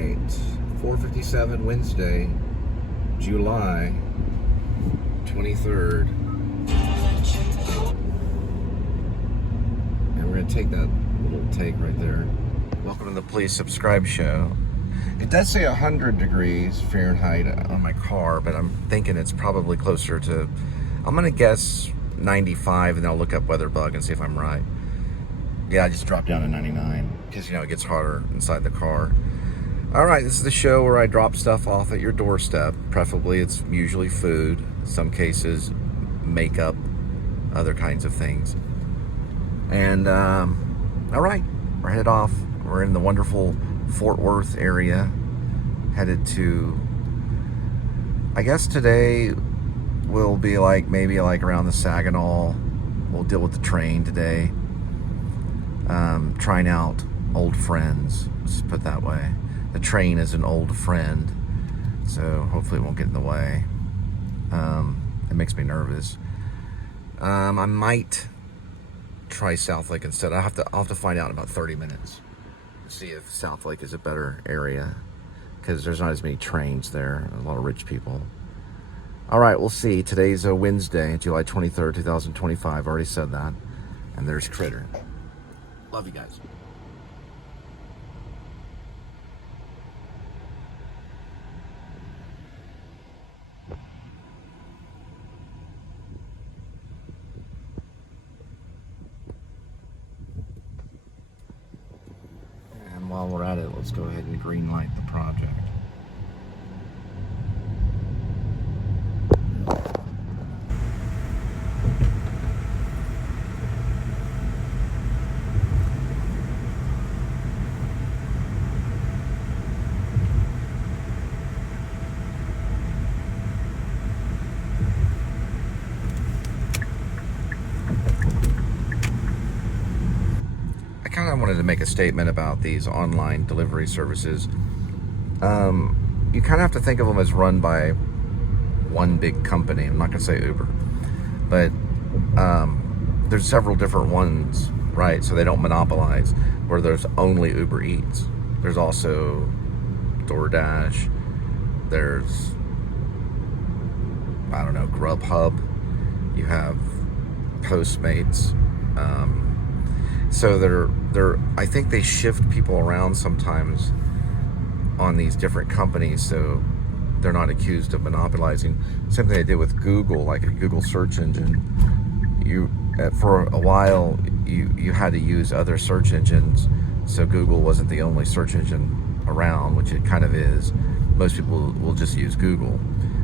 right, 4:57 Wednesday, July 23rd. And we're going to take that little take right there. Welcome to the Please Subscribe show. It does say 100 degrees Fahrenheit on my car, but I'm thinking it's probably closer to, I'm going to guess 95, and then I'll look up WeatherBug and see if I'm right. Yeah, I just dropped down to 99 because, you know, it gets hotter inside the car. All right, this is the show where I drop stuff off at your doorstep. Preferably, it's usually food, some cases makeup, other kinds of things. And, all right, we're headed off. We're in the wonderful Fort Worth area, headed to, I guess today will be like, maybe like around the Saginaw. We'll deal with the train today. Trying out old friends, let's put it that way. The train is an old friend, so hopefully it won't get in the way. It makes me nervous. I might try South Lake instead. I'll have to find out in about 30 minutes. See if South Lake is a better area, because there's not as many trains there. A lot of rich people. All right, we'll see. Today's a Wednesday, July 23rd, 2025. Already said that. And there's Critter. Love you guys. And while we're at it, let's go ahead and green light the project. I wanted to make a statement about these online delivery services. You kind of have to think of them as run by one big company. I'm not going to say Uber, but there's several different ones, right? So they don't monopolize, where there's only Uber Eats. There's also DoorDash. There's, I don't know, Grubhub. You have Postmates. So they're I think they shift people around sometimes on these different companies, so they're not accused of monopolizing. Same thing they did with Google, like a Google search engine. You for a while you had to use other search engines, so Google wasn't the only search engine around, which it kind of is. Most people will just use Google.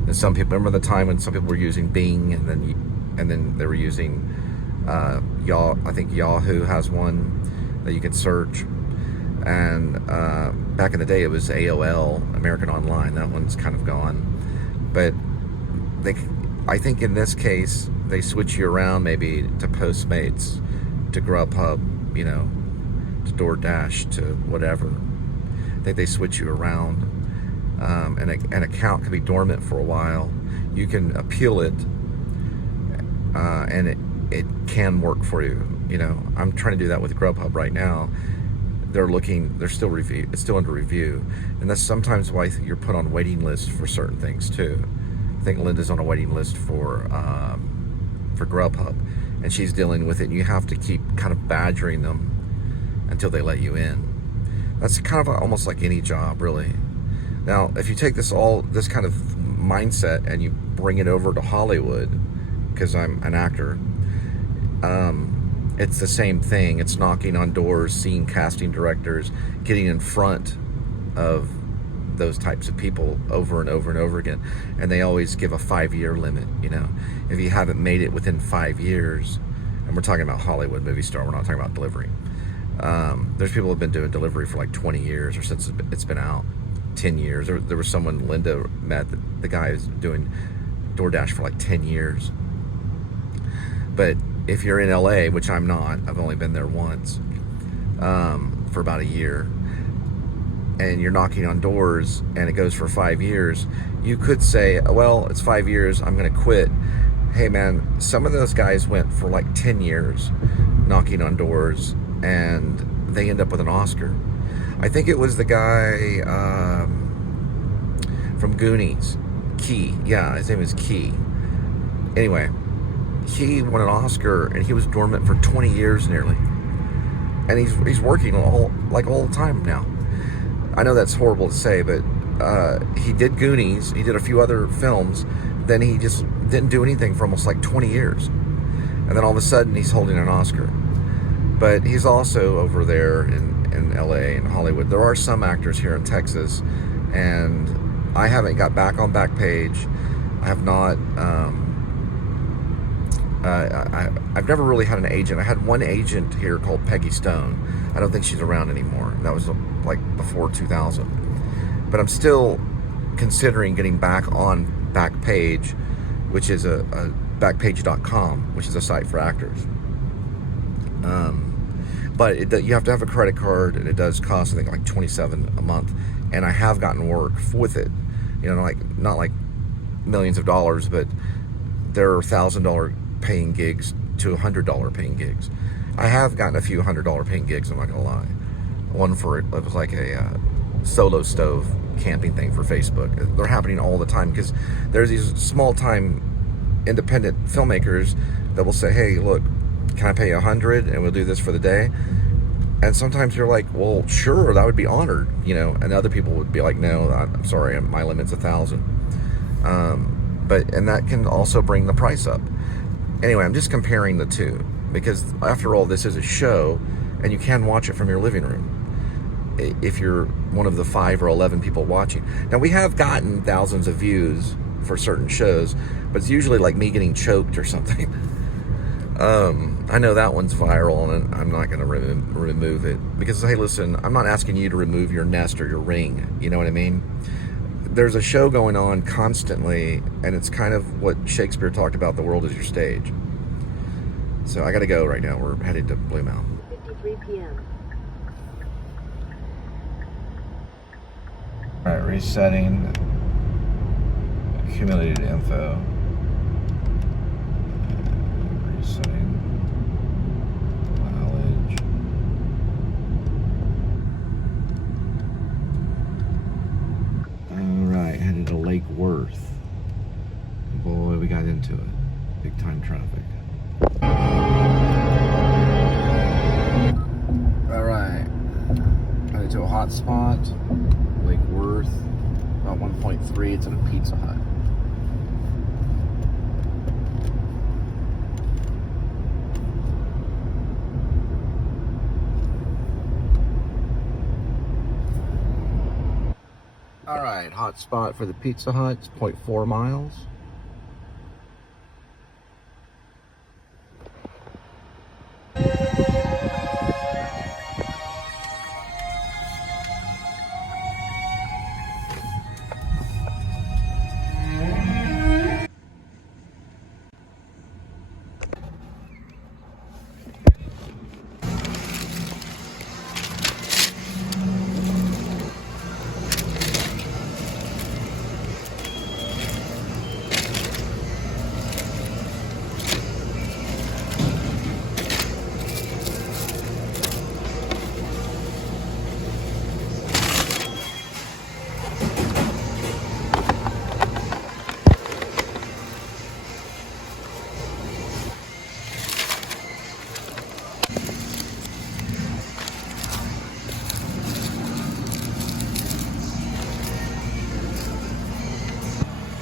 And some people, remember the time when some people were using Bing, and then they were using I think Yahoo has one that you can search, and back in the day it was AOL, American Online. That one's kind of gone, but I think in this case they switch you around, maybe to Postmates, to Grubhub, you know, to DoorDash, to whatever. I think they switch you around, and an account can be dormant for a while. You can appeal it, and it can work for you. You know, I'm trying to do that with Grubhub right now. They're still it's still under review, and that's sometimes why you're put on waiting lists for certain things too. I think Linda's on a waiting list for Grubhub, and she's dealing with it, and you have to keep kind of badgering them until they let you in. That's kind of almost like any job, really. Now, if you take this kind of mindset and you bring it over to Hollywood, because I'm an actor, it's the same thing. It's knocking on doors, seeing casting directors, getting in front of those types of people over and over and over again. And they always give a 5-year limit, you know. If you haven't made it within 5 years, and we're talking about Hollywood movie star, we're not talking about delivery. There's people who have been doing delivery for like 20 years or since it's been out, 10 years. There was someone Linda met, the guy is doing DoorDash for like 10 years. But if you're in LA, which I'm not, I've only been there once, for about a year, and you're knocking on doors and it goes for 5 years, you could say, well, it's 5 years, I'm gonna quit. Hey man, some of those guys went for like 10 years knocking on doors and they end up with an Oscar. I think it was the guy from Goonies, Key. Yeah, his name is Key. Anyway, he won an Oscar, and he was dormant for 20 years nearly. And he's working all the time now. I know that's horrible to say, but he did Goonies. He did a few other films. Then he just didn't do anything for almost like 20 years. And then all of a sudden, he's holding an Oscar. But he's also over there in LA and Hollywood. There are some actors here in Texas, and I haven't got back on Backpage. I have not. I've never really had an agent. I had one agent here called Peggy Stone. I don't think she's around anymore. That was like before 2000. But I'm still considering getting back on Backpage, which is a Backpage.com, which is a site for actors. But you have to have a credit card, and it does cost, I think, like $27 a month. And I have gotten work with it. You know, like not like millions of dollars, but there are $1,000 paying gigs to $100 paying gigs. I have gotten a few $100 paying gigs, I'm not gonna lie. One for it was like a solo stove camping thing for Facebook. They're happening all the time because there's these small time independent filmmakers that will say, hey, look, can I pay you $100 and we'll do this for the day? And sometimes you're like, well, sure, that would be honored, you know. And other people would be like, no, I'm sorry, my limit's 1,000. And that can also bring the price up. Anyway, I'm just comparing the two because after all, this is a show, and you can watch it from your living room if you're one of the 5 or 11 people watching. Now, we have gotten thousands of views for certain shows, but it's usually like me getting choked or something. I know that one's viral, and I'm not going to remove it because, hey, listen, I'm not asking you to remove your nest or your ring. You know what I mean? There's a show going on constantly, and it's kind of what Shakespeare talked about, the world is your stage. So I got to go right now. We're headed to Blue Mountain. 53 p.m. All right, resetting accumulated info. Resetting mileage. All right, headed to Lake Worth. Boy, we got into it. Big time traffic. All right, headed to a hot spot. Lake Worth, about 1.3. It's at a Pizza Hut. All right, hot spot for the Pizza Hut. It's 0.4 miles.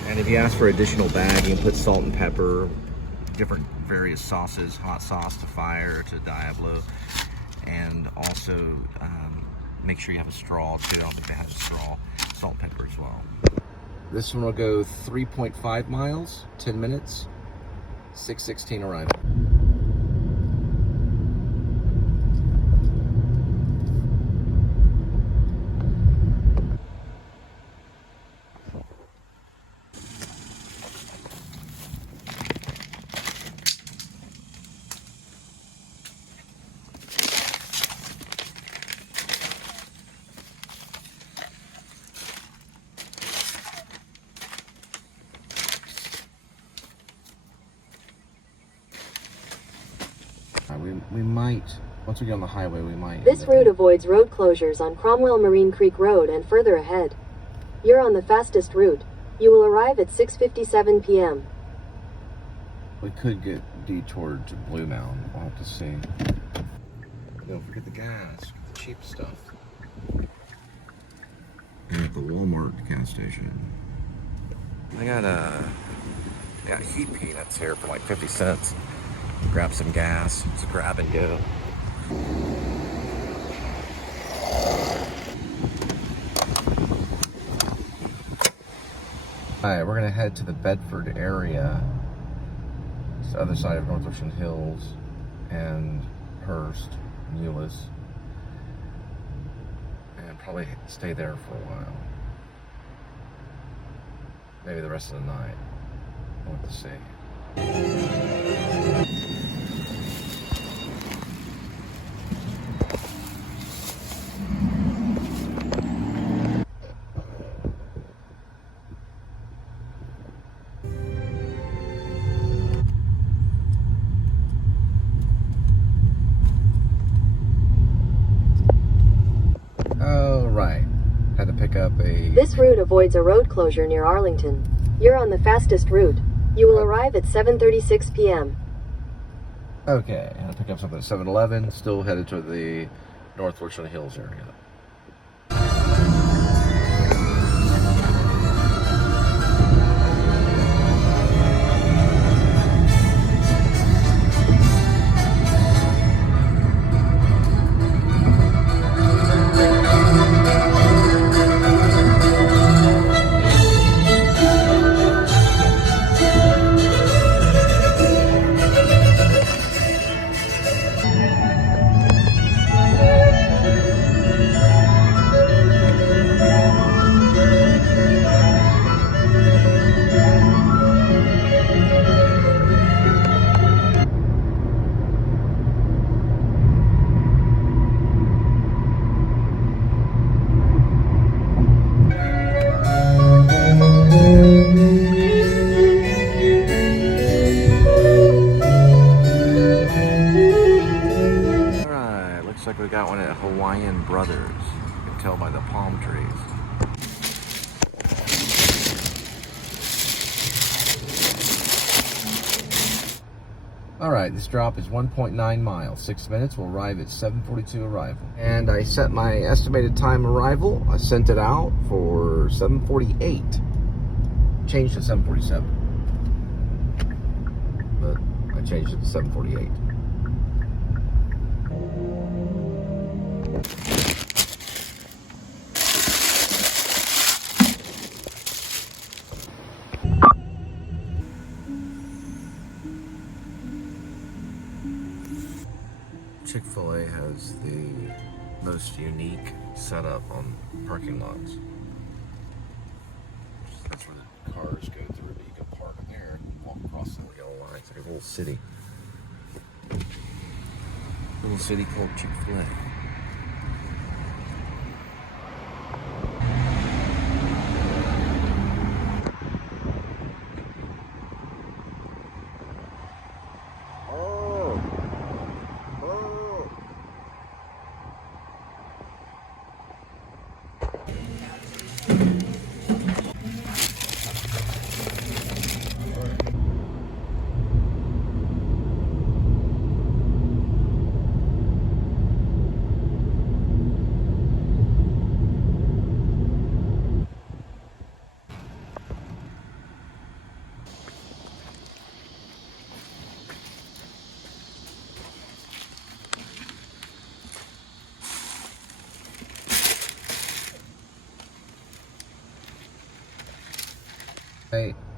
And if you ask for additional bag, you can put salt and pepper, different various sauces, hot sauce to fire to Diablo, and also make sure you have a straw too. I don't think they have a straw, salt and pepper as well. This one will go 3.5 miles, 10 minutes, 6:16 arrival. We might Once we get on the highway, we might. This route avoids road closures on Cromwell Marine Creek Road and further ahead. You're on the fastest route. You will arrive at 6:57 p.m. We could get detoured to Blue Mountain. We'll have to see. Don't forget the gas. Get the cheap stuff. And at the Walmart gas station. I got heat peanuts here for like 50 cents. Grab some gas. It's a grab and go. Alright, we're gonna head to the Bedford area. It's the other side of North Ocean Hills and Hearst, Euless. And probably stay there for a while. Maybe the rest of the night. We'll have to see. This route avoids a road closure near Arlington. You're on the fastest route. You will arrive at 7:36 p.m. Okay, and I'll pick up something at 7-Eleven. Still headed to the North Ocean Hills area. Looks like we got one at Hawaiian Brothers. You can tell by the palm trees. Alright, this drop is 1.9 miles. 6 minutes, we'll arrive at 7:42 arrival. And I set my estimated time arrival. I sent it out for 7:48. Changed to 7:47. But I changed it to 7:48. Chick-fil-A has the most unique setup on parking lots. That's where the cars go through, but you can park there and walk across the yellow line. It's like a little city. Little city called Chick-fil-A.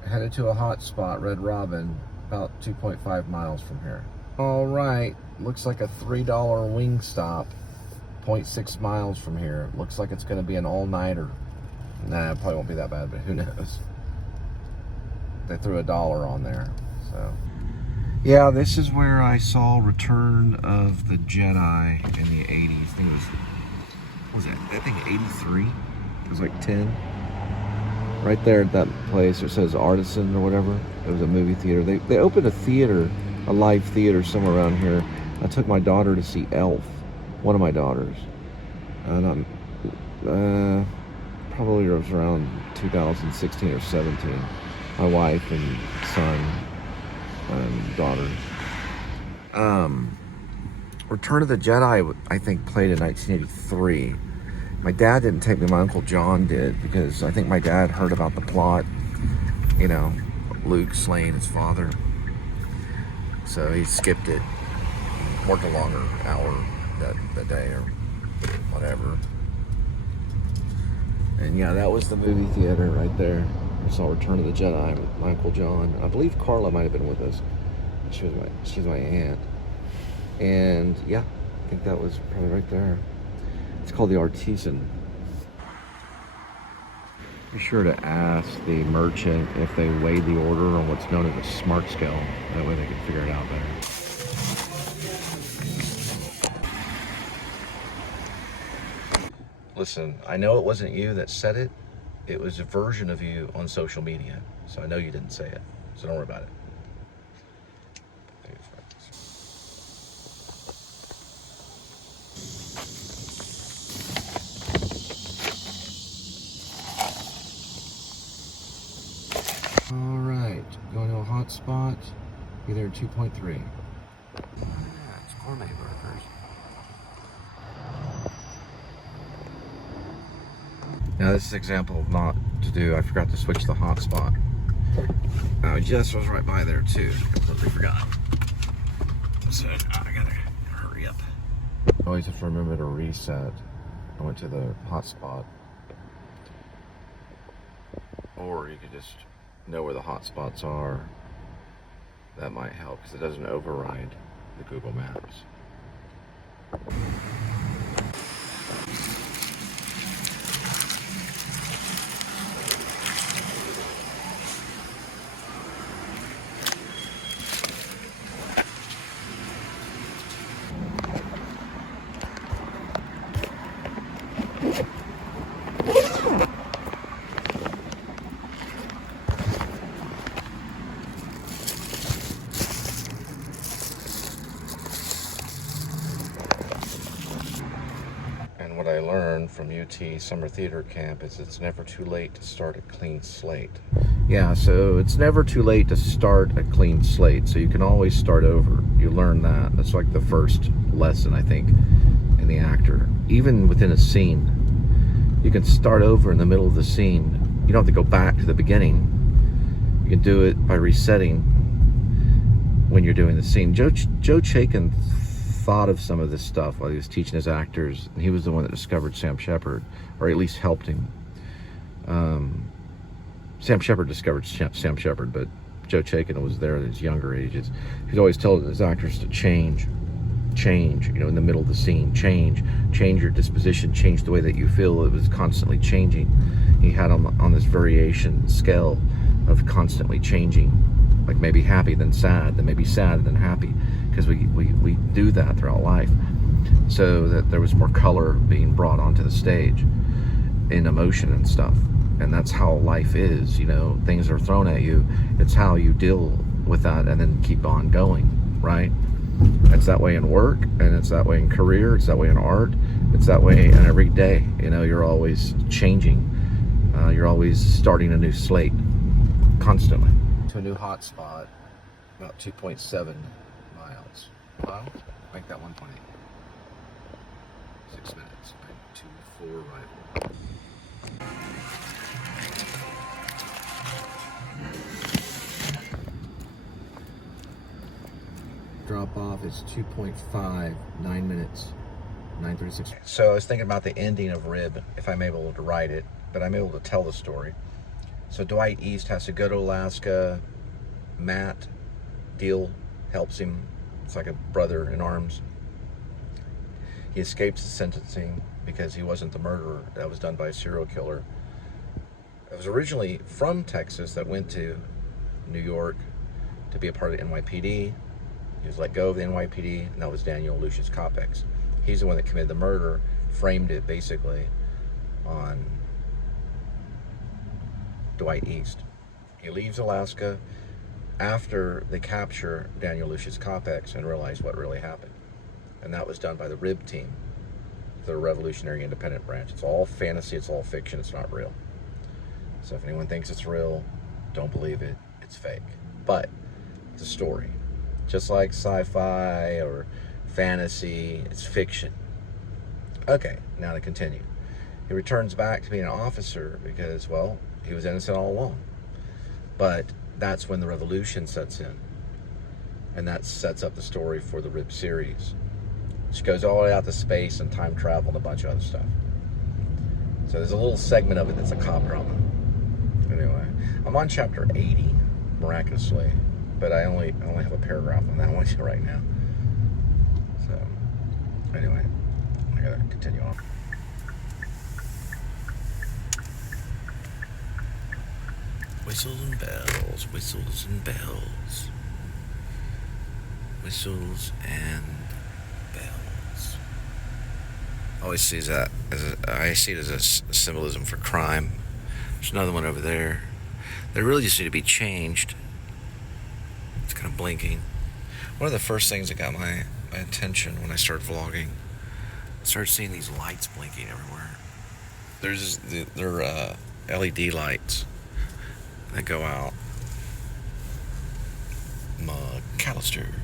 Headed to a hot spot, Red Robin, about 2.5 miles from here. Alright, looks like a $3 wing stop, 0.6 miles from here. Looks like it's going to be an all-nighter. Nah, it probably won't be that bad, but who knows. They threw $1 on there, so. Yeah, this is where I saw Return of the Jedi in the 80s. I think it was it? I think 83? It was like 10. Right there at that place, it says Artisan or whatever. It was a movie theater. They opened a theater, a live theater somewhere around here. I took my daughter to see Elf, one of my daughters, and probably it was around 2016 or 17. My wife and son and daughter. Return of the Jedi, I think, played in 1983. My dad didn't take me, my Uncle John did, because I think my dad heard about the plot, you know, Luke slaying his father. So he skipped it, worked a longer hour that day or whatever. And yeah, that was the movie theater right there. I saw Return of the Jedi with my Uncle John. I believe Carla might have been with us. She's my aunt. And yeah, I think that was probably right there. It's called the Artisan. Be sure to ask the merchant if they weighed the order on what's known as a smart scale. That way they can figure it out better. Listen, I know it wasn't you that said it. It was a version of you on social media. So I know you didn't say it. So don't worry about it. All right, going to a hot spot. Be there 2.3. Yeah, it's gourmet burgers. Now this is an example of not to do. I forgot to switch the hot spot. I just was right by there too. Completely forgot. So I gotta hurry up. I always have to remember to reset. I went to the hot spot. Or you could just know where the hot spots are. That might help because it doesn't override the Google Maps. What I learned from UT Summer Theater Camp is it's never too late to start a clean slate. Yeah, so it's never too late to start a clean slate, so you can always start over. You learn that. That's like the first lesson, I think, in the actor. Even within a scene, you can start over in the middle of the scene. You don't have to go back to the beginning. You can do it by resetting when you're doing the scene. Joe Chaikin thought of some of this stuff while he was teaching his actors, and he was the one that discovered Sam Shepard, or at least helped him. Sam Shepard discovered Sam Shepard, but Joe Chaikin was there at his younger ages. He'd always tell his actors to change, you know, in the middle of the scene, change your disposition, change the way that you feel. It was constantly changing. He had him on this variation scale of constantly changing, like maybe happy, then sad, then maybe sad, then happy, because we do that throughout life, so that there was more color being brought onto the stage in emotion and stuff. And that's how life is, you know, things are thrown at you. It's how you deal with that and then keep on going, right? It's that way in work, and it's that way in career, it's that way in art, it's that way in every day. You know, you're always changing. You're always starting a new slate, constantly. To a new hot spot, about 2.7 miles. Well, make that 1.8. 6 minutes. 2-4 right. Drop off is 2.5, 9 minutes, 9:36. So I was thinking about the ending of Rib, if I'm able to write it, but I'm able to tell the story. So Dwight East has to go to Alaska. Matt Deal helps him. It's like a brother in arms. He escapes the sentencing because he wasn't the murderer. That was done by a serial killer. It was originally from Texas that went to New York to be a part of the NYPD. He was let go of the NYPD, and that was Daniel Lucius Kopex. He's the one that committed the murder, framed it basically on Dwight East. He leaves Alaska after they capture Daniel Lucius Kopex and realize what really happened. and that was done by the Rib team, the Revolutionary Independent Branch. It's all fantasy, it's all fiction, it's not real. So if anyone thinks it's real, don't believe it, it's fake. But it's a story. Just like sci-fi or fantasy, it's fiction. Okay, now to continue. He returns back to being an officer because, well, he was innocent all along. But that's when the revolution sets in. And that sets up the story for the Rib series. Which goes all the way out to space and time travel and a bunch of other stuff. So there's a little segment of it that's a cop drama. Anyway, I'm on chapter 80, miraculously. But I only have a paragraph on that one right now. So, anyway, I gotta continue on. Whistles and bells, whistles and bells. Whistles and bells. I always see that I see it as a symbolism for crime. There's another one over there. They really just need to be changed. It's kind of blinking. One of the first things that got my attention when I started vlogging, I started seeing these lights blinking everywhere. They're LED lights that go out. McAllister's.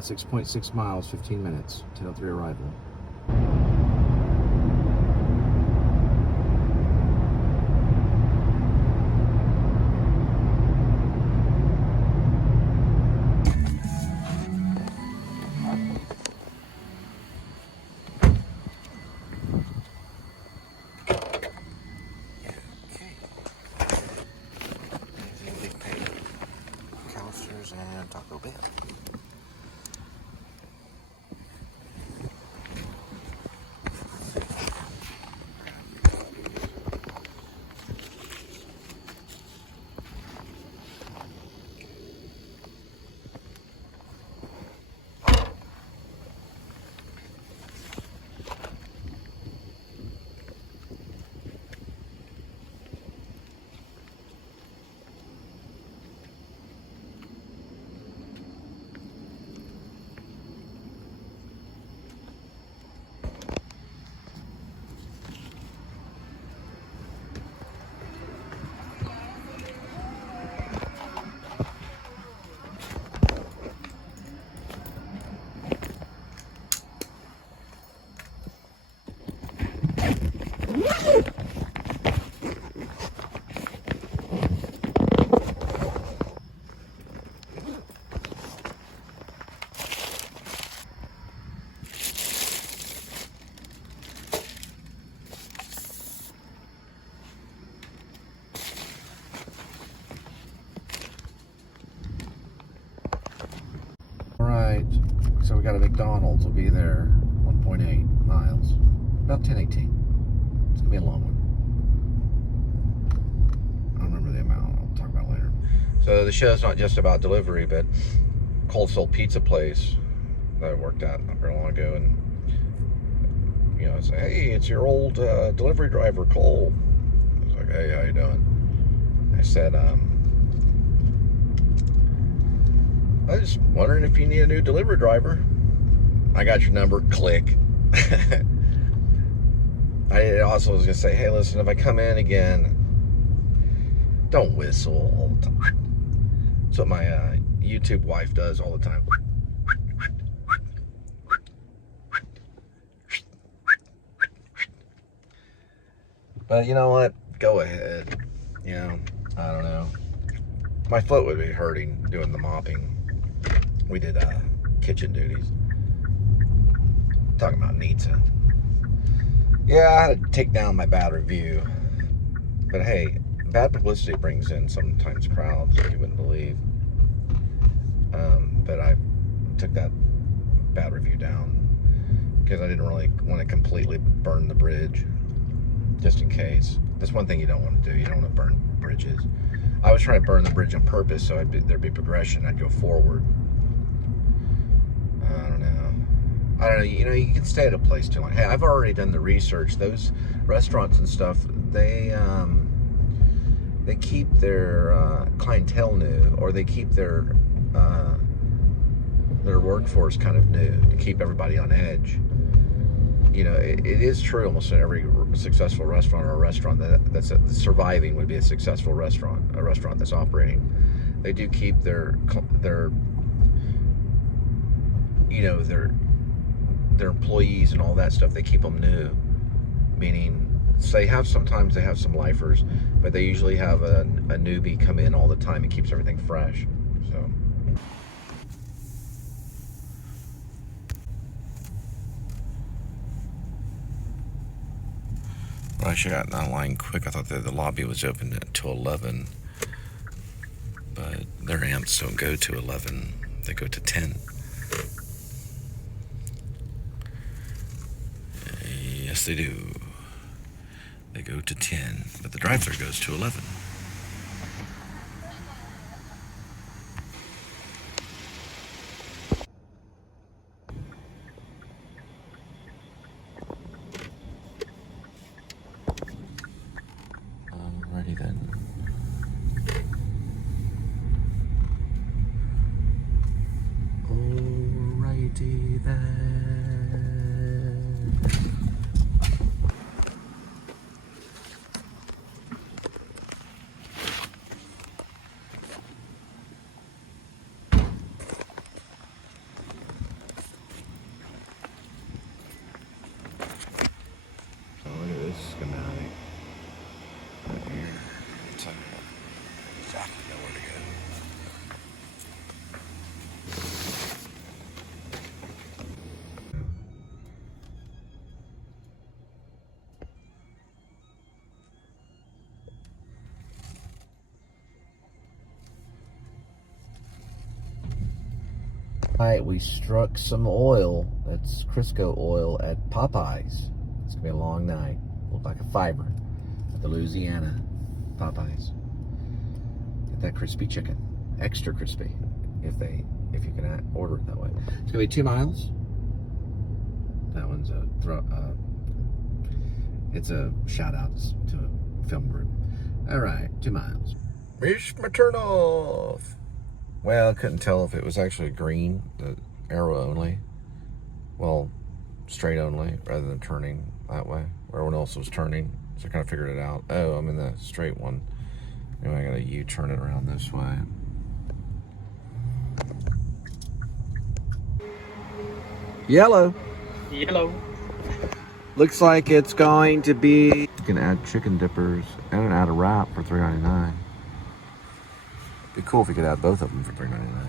6.6 miles, 15 minutes, 10:03 arrival. And Taco Bell. 1.8. So we got a McDonald's. Will be there 1.8 miles. About 10:18. It's gonna be a long one. I don't remember the amount. I'll talk about it later. So the show's not just about delivery, but Cold Soul Pizza place that I worked at not very long ago, and you know, I say, hey, it's your old delivery driver, Cole. I was like, hey, how you doing? I said, I was just wondering if you need a new delivery driver. I got your number, click. I also was gonna say, hey, listen, if I come in again, don't whistle all the time. That's what my YouTube wife does all the time. But you know what? Go ahead. You know, I don't know. My foot would be hurting doing the mopping. We did kitchen duties. Talking about Nizza. Yeah, I had to take down my bad review. But hey, bad publicity brings in sometimes crowds that you wouldn't believe. But I took that bad review down because I didn't really want to completely burn the bridge, just in case. That's one thing you don't want to do. You don't want to burn bridges. I was trying to burn the bridge on purpose so there'd be progression. I'd go forward. I don't know. I don't know, you can stay at a place too long. Hey, I've already done the research. Those restaurants and stuff, they keep their clientele new, or they keep their workforce kind of new to keep everybody on edge. It is true almost in every successful restaurant, or a restaurant that's surviving would be a successful restaurant, a restaurant that's operating. They do keep their employees and all that stuff. They keep them new, meaning sometimes they have some lifers, but they usually have a newbie come in all the time. It keeps everything fresh. So. Well, I should have gotten online quick. I thought that the lobby was open until 11, but their amps don't go to 11. They go to 10. Yes, they do. They go to 10, but the drive-thru goes to 11. Alrighty then. Alrighty then. Schematic right here. So exactly know where to go. Alright, we struck some oil. That's Crisco oil at Popeyes. It's gonna be a long night. Look like a fiber at the Louisiana Popeyes. Get that crispy chicken, extra crispy, if you can order it that way. It's gonna be 2 miles. That one's it's a shout out to a film group. All right, 2 miles. Reach my turn off. Well, I couldn't tell if it was actually green, the arrow only. Well, straight only, rather than turning that way, where everyone else was turning. So I kind of figured it out. Oh, I'm in the straight one. Anyway, I gotta U-turn it around this way. Yellow. Yellow. Looks like it's going to be... You can add chicken dippers and add a wrap for $3.99. Be cool if you could add both of them for $3.99.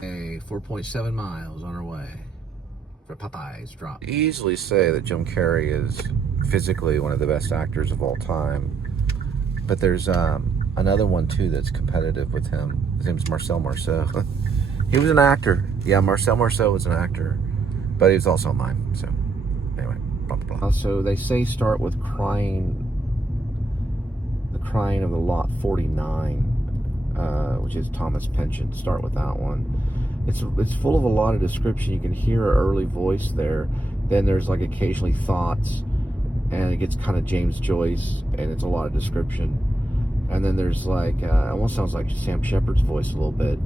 Hey, 4.7 miles on our way for Popeyes drop. Easily say that Jim Carrey is physically one of the best actors of all time, but there's another one too that's competitive with him. His name's Marcel Marceau. He was an actor. Yeah, Marcel Marceau was an actor, but he was also a mime. So anyway, blah, blah, blah. So they say start with crying, the crying of the lot 49, which is Thomas Pynchon. Start with that one. It's full of a lot of description. You can hear an early voice there. Then there's like occasionally thoughts, and it gets kind of James Joyce, and it's a lot of description. And then there's like, it almost sounds like Sam Shepard's voice a little bit.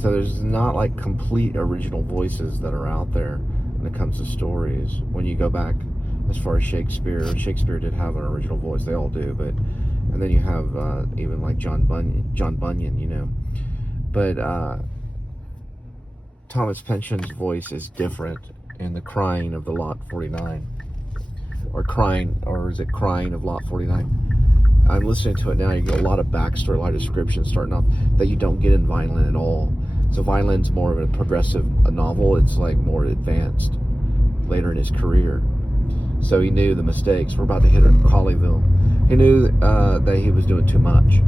So there's not like complete original voices that are out there when it comes to stories. When you go back as far as Shakespeare did have an original voice. They all do, but and then you have even like John Bunyan, you know. But Thomas Pynchon's voice is different in the crying of the lot 49, or is it crying of lot 49? I'm listening to it now. You get a lot of backstory, a lot of description starting off that you don't get in Vineland at all. So Vineland's more of a progressive novel. It's like more advanced later in his career. So he knew the mistakes. We're about to hit Colleyville. He knew that he was doing too much.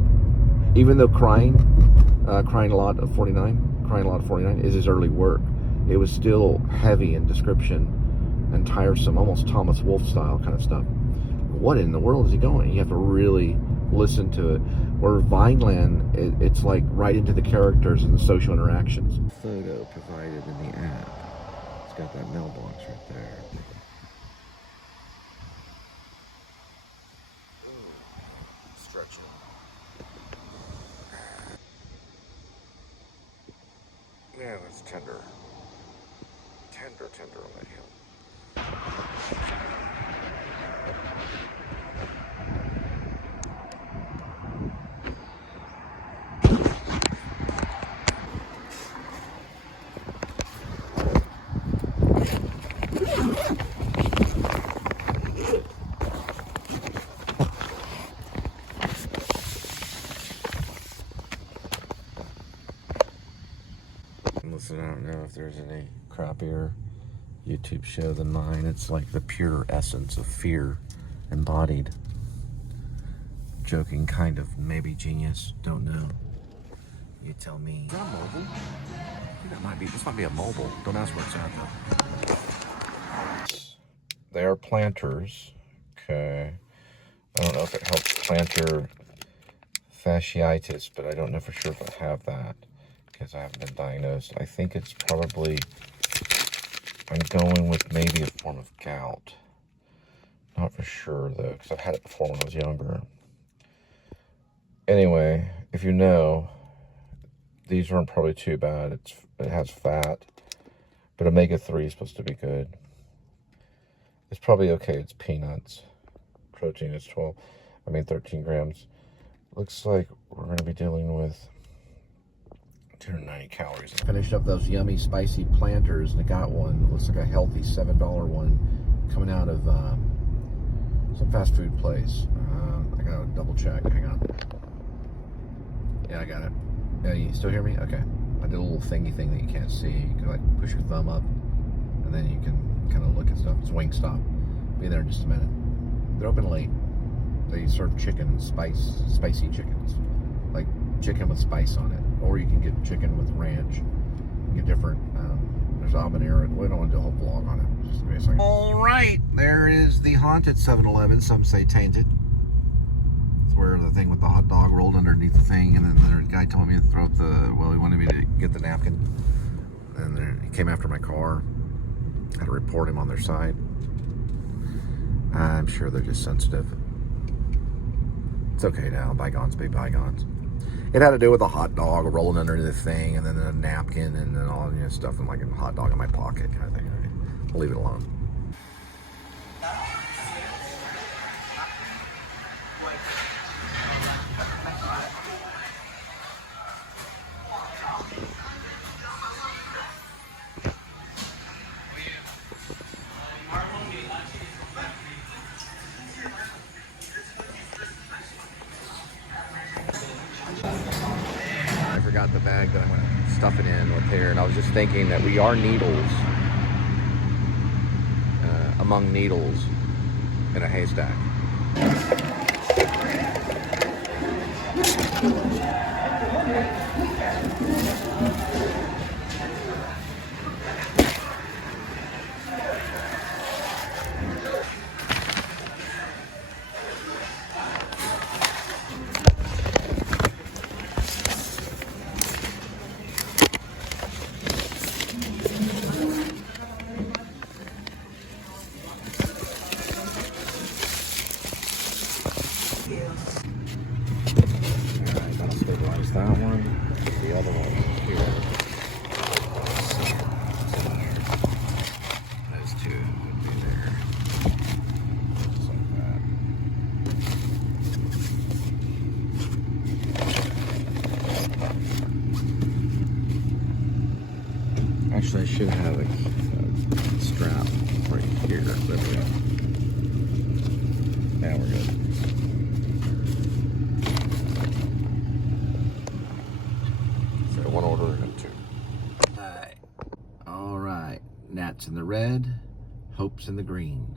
Even though Crying a Lot of 49 is his early work, it was still heavy in description and tiresome, almost Thomas Wolfe style kind of stuff. A what in the world is he going? You have to really listen to it. Where Vineland, it's like right into the characters and the social interactions. Photo provided in the app. It's got that mailbox right there. Stretch it. Yeah, it's tender. Tender on that hill. Listen, I don't know if there's any crappier YouTube show than mine. It's like the pure essence of fear embodied. Joking, kind of, maybe genius, don't know. You tell me. Is that a mobile? I think this might be a mobile. Don't ask where it's at though. They are planters. Okay. I don't know if it helps plantar fasciitis, but I don't know for sure if I have that because I haven't been diagnosed. I think it's probably, I'm going with maybe a form of gout. Not for sure though, because I've had it before when I was younger. Anyway, if you know, these aren't probably too bad. It has fat, but omega-3 is supposed to be good. It's probably okay. It's peanuts. Protein is 13 grams. Looks like we're going to be dealing with 290 calories. Finished up those yummy spicy planters, and I got one that looks like a healthy $7 one coming out of some fast food place. I gotta double check. Hang on. Yeah, I got it. Yeah, you still hear me? Okay. I did a little thingy thing that you can't see. You can like push your thumb up, and then you can kind of look at stuff. It's Wingstop. Be there in just a minute. They're open late. They serve chicken, spicy chickens, like chicken with spice on it, or you can get chicken with ranch. You get different. There's habanero. We don't want to do a whole vlog on it. Just give me a second. All right, there is the haunted 7-Eleven. Some say tainted. It's where the thing with the hot dog rolled underneath the thing, and then the guy told me to throw up the. Well, he wanted me to get the napkin, and then he came after my car. I had to report him on their side. I'm sure they're just sensitive. It's okay now. Bygones be bygones. It had to do with a hot dog rolling under the thing, and then a napkin, and then all stuff, and like a hot dog in my pocket kind of thing. I'll leave it alone. Got the bag that I'm going to stuff it in with here, and I was just thinking that we are needles among needles in a haystack. That one, the other one here. Those two would be there. Just like that. Actually, I should have a strap right here. There we go. Now we're good. One order and two. All right. Gnats in the red, hopes in the green.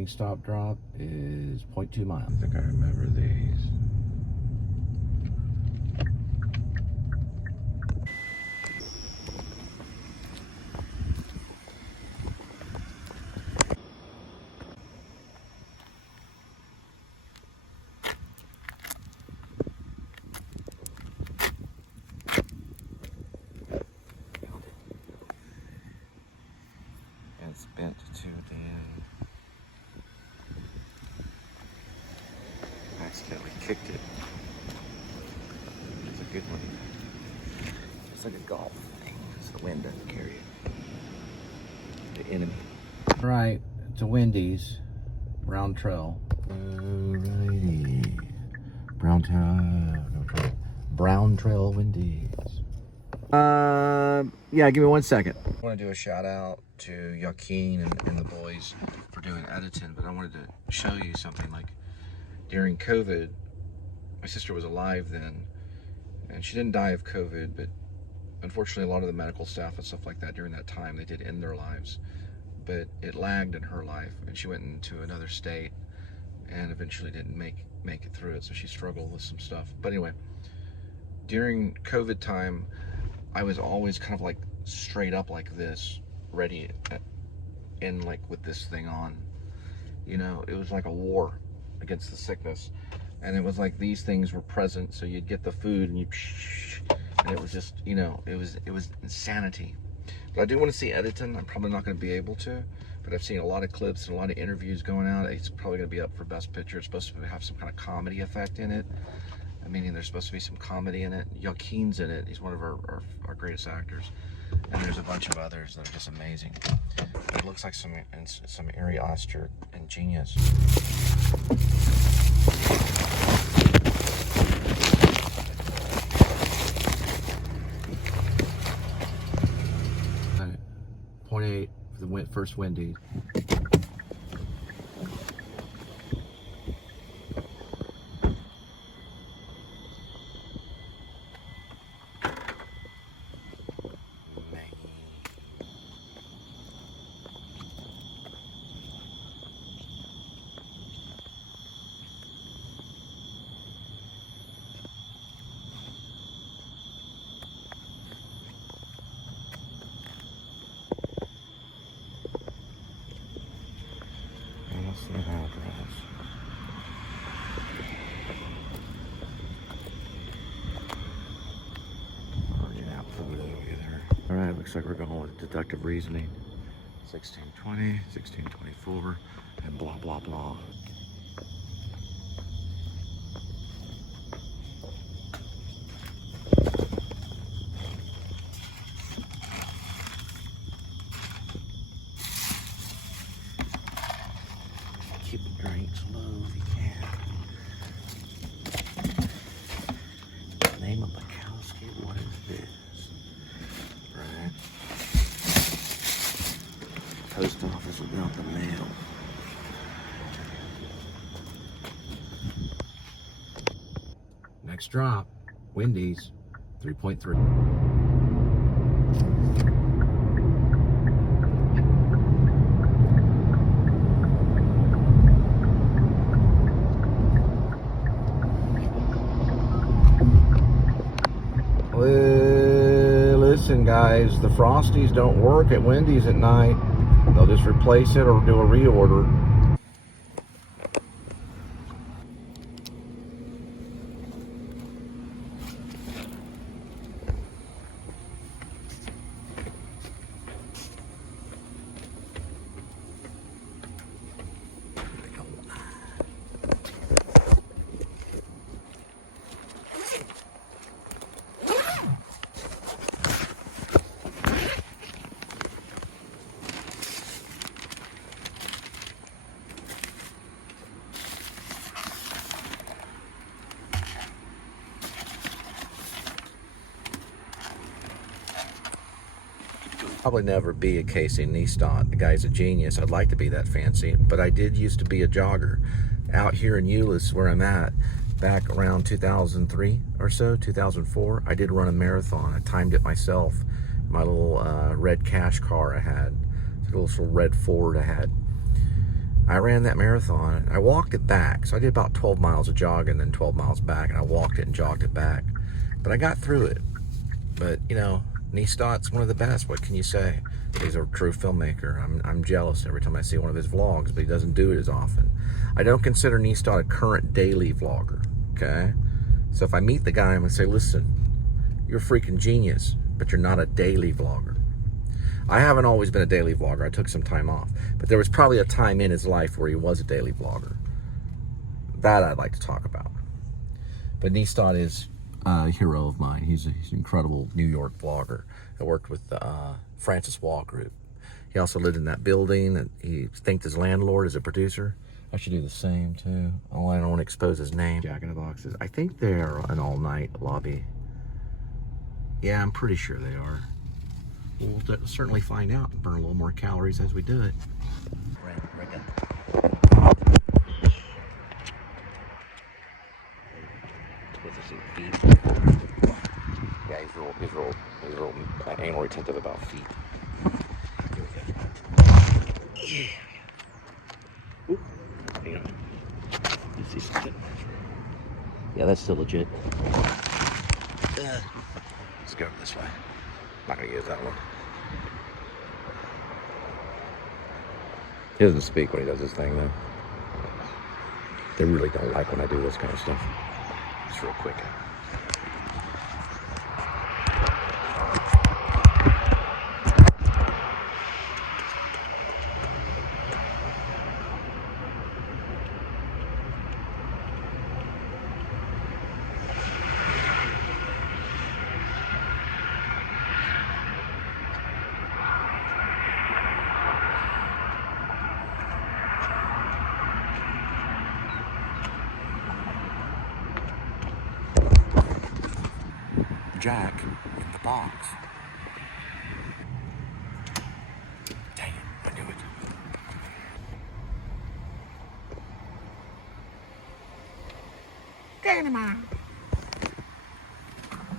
following stop drop is 0.2 miles. I think I remember these. And it's bent to the end. I accidentally kicked it. It's a good one. It's like a golf thing, so the wind doesn't carry it. The enemy. All right, it's a Wendy's, Brown Trail. Alrighty. Brown Trail Wendy's. Yeah, give me 1 second. I want to do a shout out to Joaquin and the boys for doing editing, but I wanted to show you something. Like during COVID, my sister was alive then, and she didn't die of COVID, but unfortunately a lot of the medical staff and stuff like that during that time, they did end their lives. But it lagged in her life, and she went into another state and eventually didn't make it through it, so she struggled with some stuff. But anyway, during COVID time, I was always kind of like straight up like this, ready and like with this thing on. You know, it was like a war against the sickness. And it was like these things were present, so you'd get the food and and it was just, you know, it was insanity. But I do want to see editing. I'm probably not going to be able to, but I've seen a lot of clips and a lot of interviews going out. It's probably going to be up for Best Picture. It's supposed to have some kind of comedy effect in it. Meaning there's supposed to be some comedy in it. Joaquin's in it. He's one of our greatest actors. And there's a bunch of others that are just amazing. It looks like some Ari Aster and genius. All right, 0.8 for the first Wendy's. That's the address. All right, looks like we're going with deductive reasoning. 1620, 1624, and blah, blah, blah. Keep the drinks low if you can. Name of Bukowski, what is this? Right. Post office without the mail. Next drop, Wendy's, 3.3. Listen guys, the Frosties don't work at Wendy's at night. They'll just replace it or do a reorder. Probably never be a Casey Neistat. The guy's a genius. I'd like to be that fancy, but I did used to be a jogger out here in Euless where I'm at. Back around 2003 or so, 2004, I did run a marathon. I timed it myself. My little red cash car I had, a little red Ford I had. I ran that marathon. I walked it back. So I did about 12 miles of jogging, then 12 miles back, and I walked it and jogged it back. But I got through it. But, you know, Nizzat's one of the best. What can you say? He's a true filmmaker. I'm jealous every time I see one of his vlogs, but he doesn't do it as often. I don't consider Nizza a current daily vlogger, okay? So if I meet the guy, I'm going to say, listen, you're a freaking genius, but you're not a daily vlogger. I haven't always been a daily vlogger. I took some time off. But there was probably a time in his life where he was a daily vlogger. That I'd like to talk about. But Nizza is a hero of mine. He's an incredible New York vlogger. I worked with the Francis Wall Group. He also lived in that building. And he thanked his landlord as a producer. I should do the same too. Oh, I don't want to expose his name. Jack in the Boxes. I think they're an all-night lobby. Yeah, I'm pretty sure they are. We'll certainly find out and burn a little more calories as we do it. Yeah, he's real anal retentive about feet. Here we go. Yeah. Ooh, hang on. Let's see something. Yeah, that's still legit. Let's go this way. I'm not gonna use that one. He doesn't speak when he does his thing though. They really don't like when I do this kind of stuff. Just real quick. Jack in the box. Dang it, I knew it.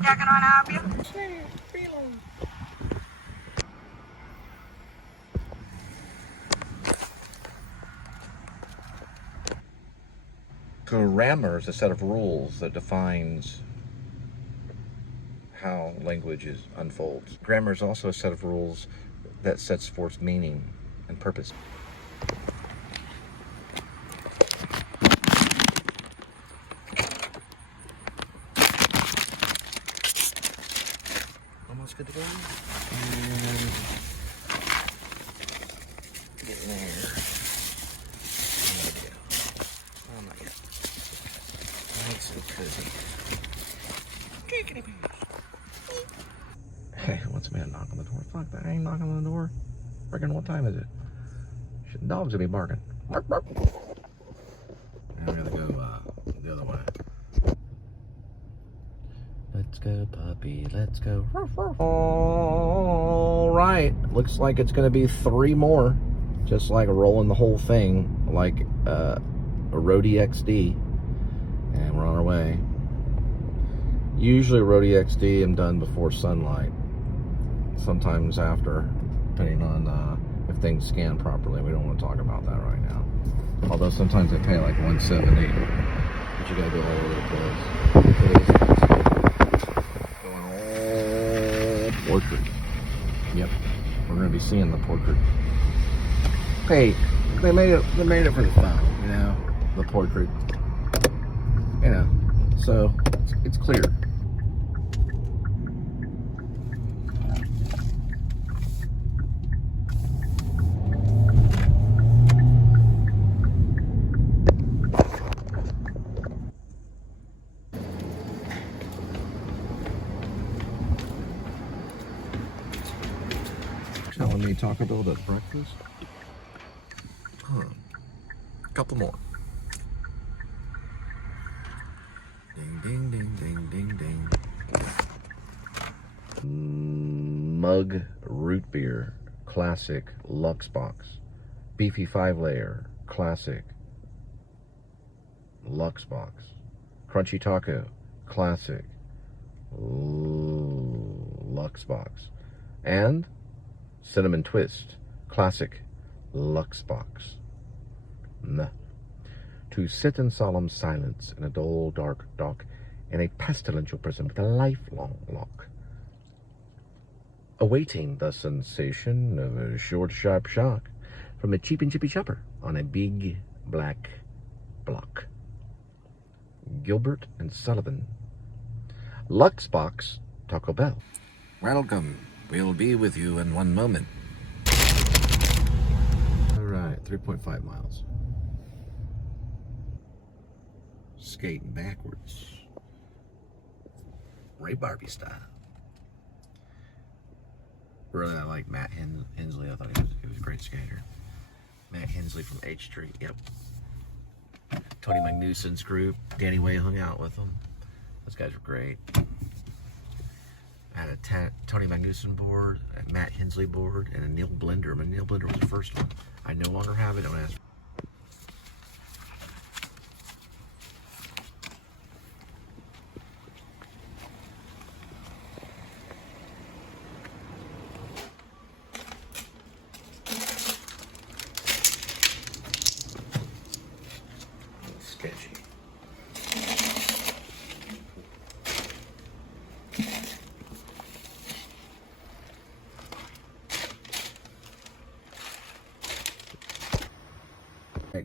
Ya que no hay nada bien. Grammar is a set of rules that defines how language unfolds. Grammar is also a set of rules that sets forth meaning and purpose. Almost good to go. And get in there. Oh, not yet. Nice and cozy. Hey, what's a man knock on the door? Fuck that, I ain't knocking on the door. Freaking what time is it? Shit, dogs will be barking. Bark, bark. And we're gonna go the other way. Let's go, puppy, let's go. All right, looks like it's gonna be 3 more. Just like rolling the whole thing like a Rode XD. And we're on our way. Usually Rode XD I'm done before sunlight. Sometimes after, depending on if things scan properly. We don't want to talk about that right now. Although sometimes they pay like $170, but you gotta go all over the place. Going all portrait. Yep, we're gonna be seeing the portrait. Hey, they made it for the phone, you know, the portrait. You know, so it's clear. Telling me Taco Bell at breakfast? Huh. Couple more. Ding, ding, ding, ding, ding, ding. Mug root beer, classic, Lux box. Beefy 5-layer, classic, Lux box. Crunchy taco, classic, Lux box. And cinnamon twist, classic, Lux box. To sit in solemn silence in a dull, dark dock, in a pestilential prison with a lifelong lock, awaiting the sensation of a short, sharp shock from a cheap and chippy chopper on a big black block. Gilbert and Sullivan. Luxbox, Taco Bell. Welcome. We'll be with you in one moment. All right, 3.5 miles. Skating backwards. Ray Barbie style. Really, I like Matt Hensley. I thought he was a great skater. Matt Hensley from H Street, yep. Tony Magnuson's group. Danny Way hung out with them. Those guys were great. I had a Tony Magnuson board, a Matt Hensley board, and a Neil Blender. But Neil Blender was the first one. I no longer have it. Don't ask. Sketchy.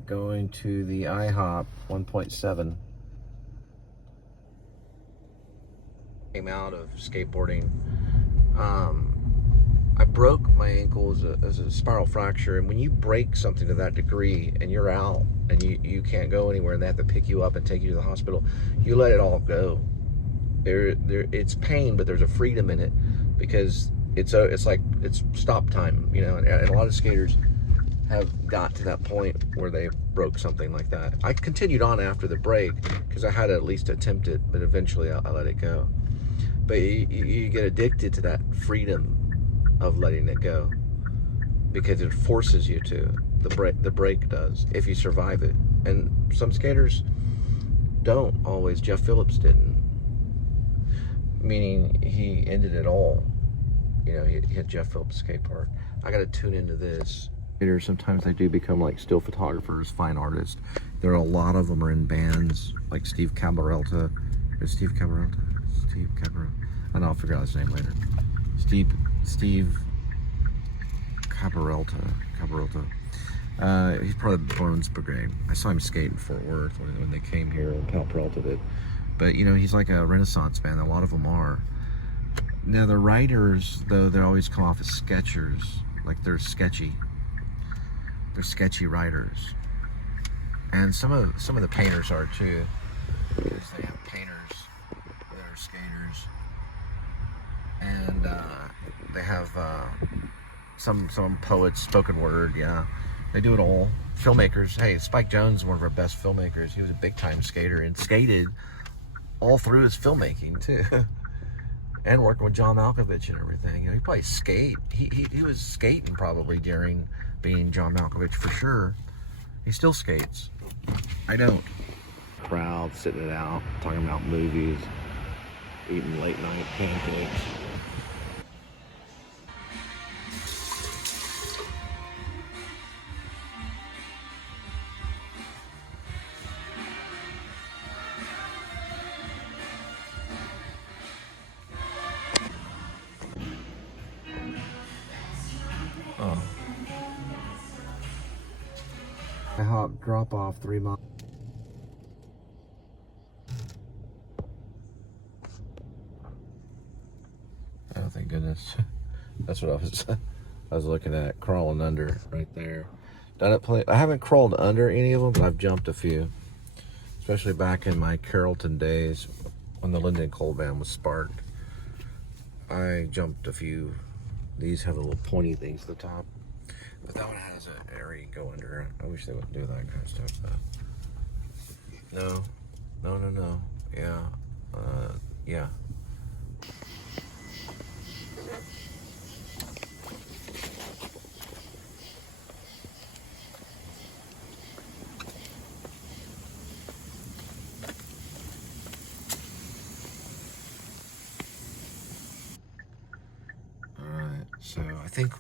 Going to the IHOP 1.7. Came out of skateboarding. I broke my ankle as a spiral fracture, and when you break something to that degree and you're out and you can't go anywhere and they have to pick you up and take you to the hospital, you let it all go. It's pain, but there's a freedom in it because it's like it's stop time, you know. And a lot of skaters have got to that point where they broke something like that. I continued on after the break because I had to at least attempt it, but eventually I let it go. But you get addicted to that freedom of letting it go because it forces you to. The break does, if you survive it. And some skaters don't always. Jeff Phillips didn't. Meaning he ended it all. You know, he had Jeff Phillips skate park. I got to tune into this. Sometimes they do become like still photographers, fine artists. There are a lot of them are in bands, like Steve Cabarelta. Is Steve Cabarelta? Steve Cabarelta. I know, I'll figure out his name later. Steve Cabarelta. He's part of the Bones Brigade. I saw him skate in Fort Worth when they came here, and Pal Peralta did. But you know, he's like a Renaissance band. A lot of them are. Now the writers, though, they always come off as sketchers, like they're sketchy. They're sketchy writers, and some of the painters are too. Because they have painters that are skaters, and they have some poets, spoken word. Yeah, they do it all. Filmmakers. Hey, Spike Jonze is one of our best filmmakers. He was a big time skater and skated all through his filmmaking too. And working with John Malkovich and everything. You know, he probably skate. He was skating probably during being John Malkovich for sure. He still skates. I don't. Crowd sitting it out, talking about movies, eating late night pancakes. IHOP drop off 3 miles. Oh, thank goodness. That's what I was looking at, crawling under right there. I haven't crawled under any of them, but I've jumped a few. Especially back in my Carrollton days when the Linda and Cole band was sparked. I jumped a few. These have a little pointy things at the top. But that one has an area you go under. I wish they wouldn't do that kind of stuff though. No. Yeah. Yeah. Alright, so I think